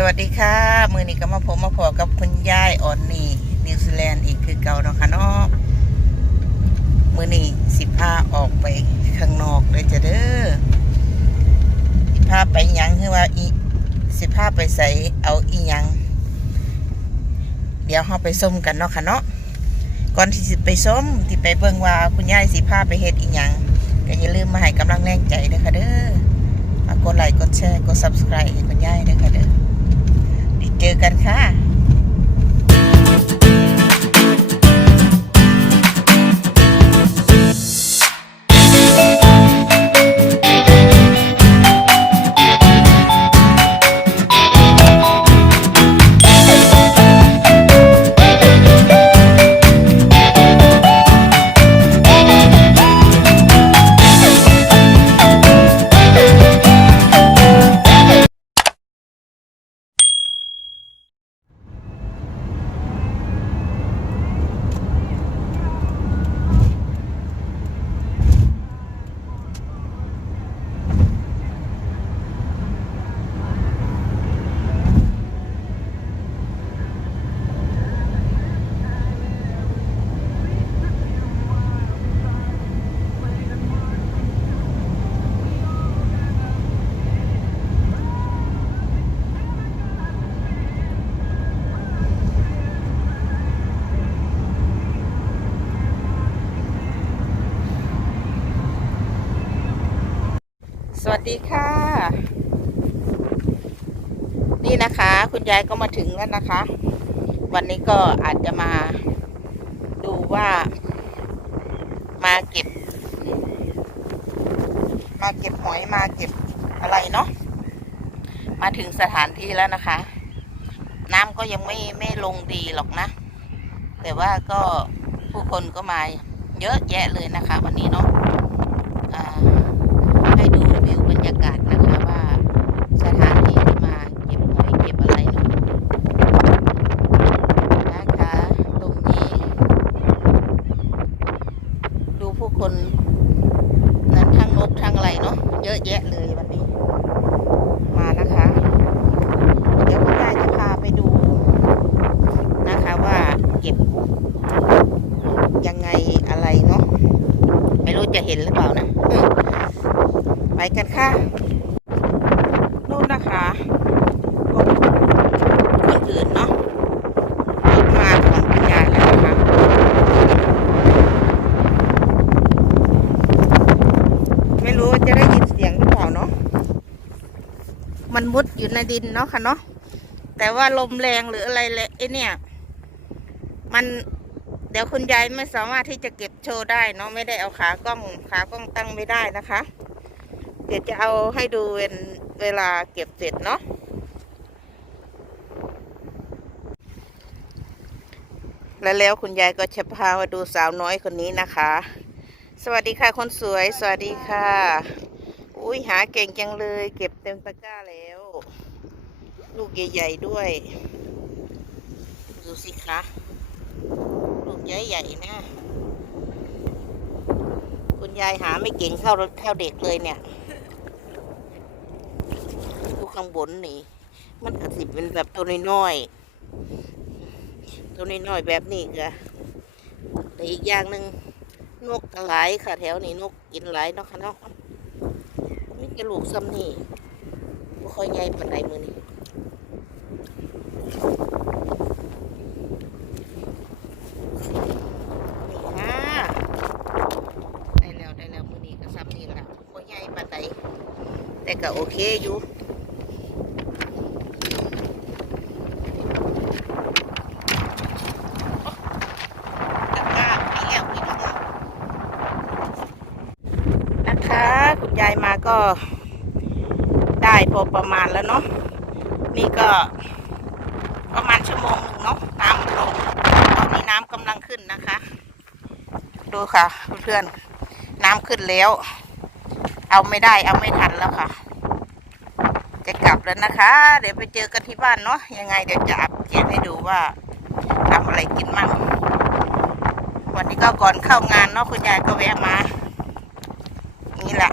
สวัสดีค่ะ มือนี้ก็มาพบมาพอกับคุณยายอ่อนนี่นิวซีแลนด์อีกคือเก่าเนาะค่ะเนาะมือนี้สิพาออกไปข้างนอกเลยจะเด้อสิพาไปยังคือว่าอีสิพาไปใส่เอาอีหยัง เดี๋ยวเราไปส้มกันเนาะค่ะเนาะก่อนที่สิไปส้มที่ไปเบิ่งว่าคุณยายสิพาไปเฮ็ดอีหยังก็อย่าลืมมาให้กำลังแรงใจเด้อค่ะเด้อกกดไลค์กดแชร์กด subscribe ให้คุณยายเด้อค่ะเด้อ เจอกันค่ะ วัสดีค่ะ นี่นะคะ คุณยายก็มาถึงแล้วนะคะ วันนี้ก็อาจจะมาดูว่ามาเก็บ มาเก็บหอยมาเก็บอะไรเนาะมาถึงสถานที่แล้วนะคะ น้ำก็ยังไม่ไม่ลงดีหรอกนะ แต่ว่าก็ผู้คนก็มาเยอะแยะเลยนะคะ วันนี้เนาะอ่า ให้ดูวิวบรรยากาศนะคะว่าสถานที่ที่มาเก็บหอยเก็บอะไรเนาะนะคะ ตรงนี้ ดูผู้คนนั้นทั้งนกทั้งอะไรเนาะเยอะแยะเลยวันนี้ มานะคะ เดี๋ยวคุณยายจะพาไปดูนะคะว่าเก็บยังไงอะไรเนาะไม่รู้จะ เห็นหรือเปล่านะไปกันค่ะนู่นนะคะคนอื่นเนาะรถมาของคุณยายแล้วนะคะไม่รู้จะได้ยินเสียงหรือเปล่าเนาะมันมุดอยู่ในดินเนาะค่ะเนาะแต่ว่าลมแรงหรืออะไรแหละไอเนี่ย มัน ดี๋ยวคุณยายไม่สามารถที่จะเก็บโชว์ได้เนาะไม่ได้เอาขากล้องขากล้องตั้งไม่ได้นะคะ เดี๋ยวจะเอาให้ดูเป็นเวลาเก็บเสร็จเนาะแล้วแล้วคุณยายก็จะพามาดูสาวน้อยคนนี้นะคะ สวัสดีค่ะคนสวย สวัสดีค่ะ อุ้ยหาเก่งจังเลย เก็บเต็มตะกร้าแล้ว ลูกใหญ่ๆด้วย ดูสิคะ ใหญ่ๆนะ คุณยายหาไม่เก่งเท่ารถเท่าเด็กเลยเนี่ยดูข้างบนนี่ มันกระสิบเป็นแบบตัวน้อยๆตัวน้อยๆแบบนี้ก็แต่อีกอย่างหนึ่งนกหลายค่ะแถวนี้นกกินหลายเนาะค่ะเนาะมีกระลูกซ้ำนี่บ่ค่อยใหญ่ปานใดมือนี่ค่ะได้แล้วได้แล้วมือนี้ก็ซ้ำนี่ละ บ่ใหญ่ปานใดแต่ก็โอเคอยู่ตะกร้ามีแล้วมีแล้วนะคะคุณยายมาก็ได้พอประมาณแล้วเนาะนี่ก็ประมาณชั่วโมงหนึ่งเนาะน้ำลงตอนนี้น้ำกำลังขึ้นนะคะ ดูค่ะเพื่อนๆน้ำขึ้นแล้ว เอาไม่ได้เอาไม่ทันแล้วค่ะ จะกลับแล้วนะคะ เดี๋ยวไปเจอกันที่บ้านเนาะยังไงเดี๋ยวจะอัปเดตให้ดูว่าทำอะไรกินมั่งวันนี้ก็ก่อนเข้างานเนาะคุณยายก็แวะมา นี่แหละ